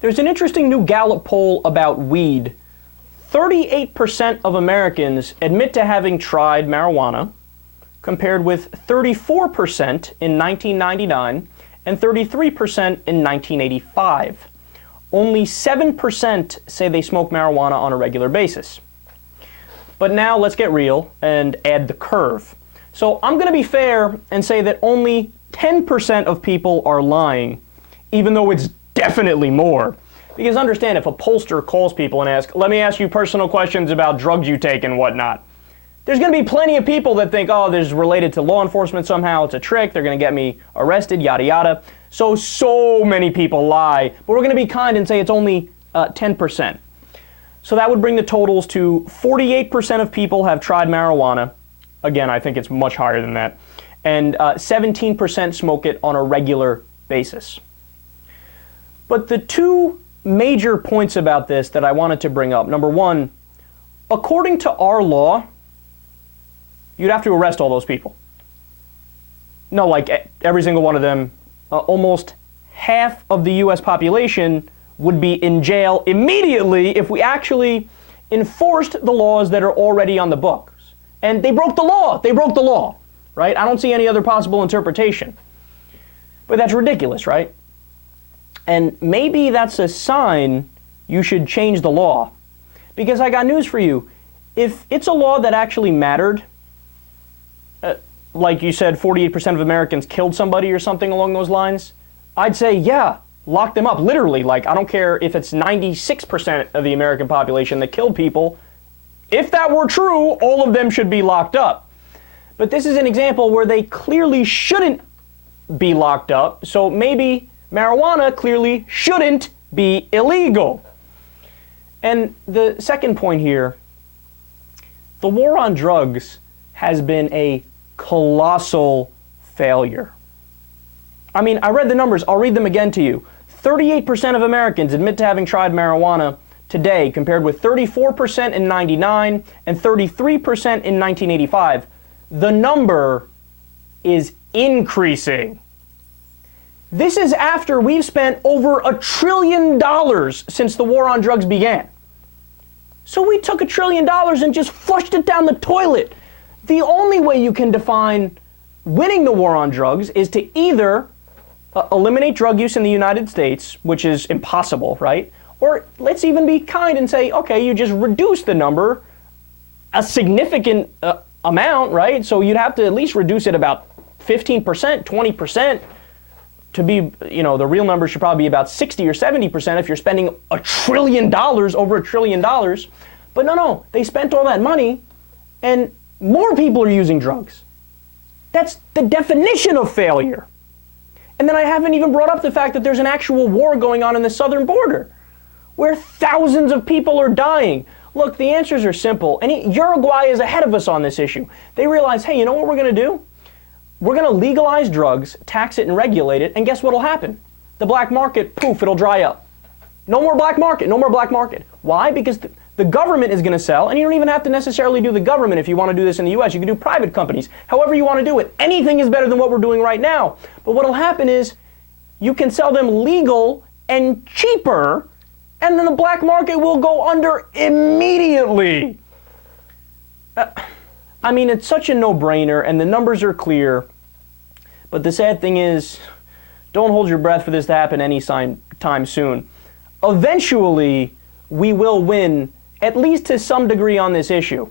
There's an interesting new Gallup poll about weed. 38% of Americans admit to having tried marijuana, compared with 34% in 1999 and 33% in 1985. Only 7% say they smoke marijuana on a regular basis. But now let's get real and add the curve. So I'm going to be fair and say that only 10% of people are lying, even though it's definitely more. Because understand, if a pollster calls people and asks, let me ask you personal questions about drugs you take and whatnot, there's going to be plenty of people that think, oh, this is related to law enforcement somehow, it's a trick, they're going to get me arrested, yada yada. So many people lie, but we're going to be kind and say it's only 10%. So that would bring the totals to 48% of people have tried marijuana. Again, I think it's much higher than that. And 17% smoke it on a regular basis. But the two major points about this that I wanted to bring up. Number one, according to our law, you'd have to arrest all those people. No, like every single one of them, almost half of the US population would be in jail immediately if we actually enforced the laws that are already on the books. And they broke the law. They broke the law, right? I don't see any other possible interpretation. But that's ridiculous, right? And maybe that's a sign you should change the law. Because I got news for you. If it's a law that actually mattered, like you said, 48% of Americans killed somebody or something along those lines, I'd say, yeah, lock them up. Literally, like, I don't care if it's 96% of the American population that killed people. If that were true, all of them should be locked up. But this is an example where they clearly shouldn't be locked up, so maybe marijuana clearly shouldn't be illegal. And the second point here, the war on drugs has been a colossal failure. I mean, I read the numbers. I'll read them again to you. 38% of Americans admit to having tried marijuana today, compared with 34% in 99 and 33% in 1985. The number is increasing. This is after we've spent over $1 trillion since the war on drugs began. So we took $1 trillion and just flushed it down the toilet. The only way you can define winning the war on drugs is to either eliminate drug use in the United States, which is impossible, right? Or let's even be kind and say, okay, you just reduce the number a significant amount, right? So you'd have to at least reduce it about 15%, 20%. To be, you know, the real number should probably be about 60 or 70% if you're spending $1 trillion, over $1 trillion. But no, they spent all that money and more people are using drugs. That's the definition of failure. And then I haven't even brought up the fact that there's an actual war going on in the southern border where thousands of people are dying. Look, the answers are simple. And Uruguay is ahead of us on this issue. They realize, hey, you know what we're going to do? We're going to legalize drugs, tax it and regulate it, and guess what will happen? The black market, poof, it'll dry up. No more black market, no more black market. Why? Because the government is going to sell, and you don't even have to necessarily do the government if you want to do this in the US. You can do private companies, however you want to do it. Anything is better than what we're doing right now. But what will happen is you can sell them legal and cheaper, and then the black market will go under immediately. I mean, it's such a no-brainer, and the numbers are clear. But the sad thing is, don't hold your breath for this to happen any time soon. Eventually, we will win, at least to some degree on this issue.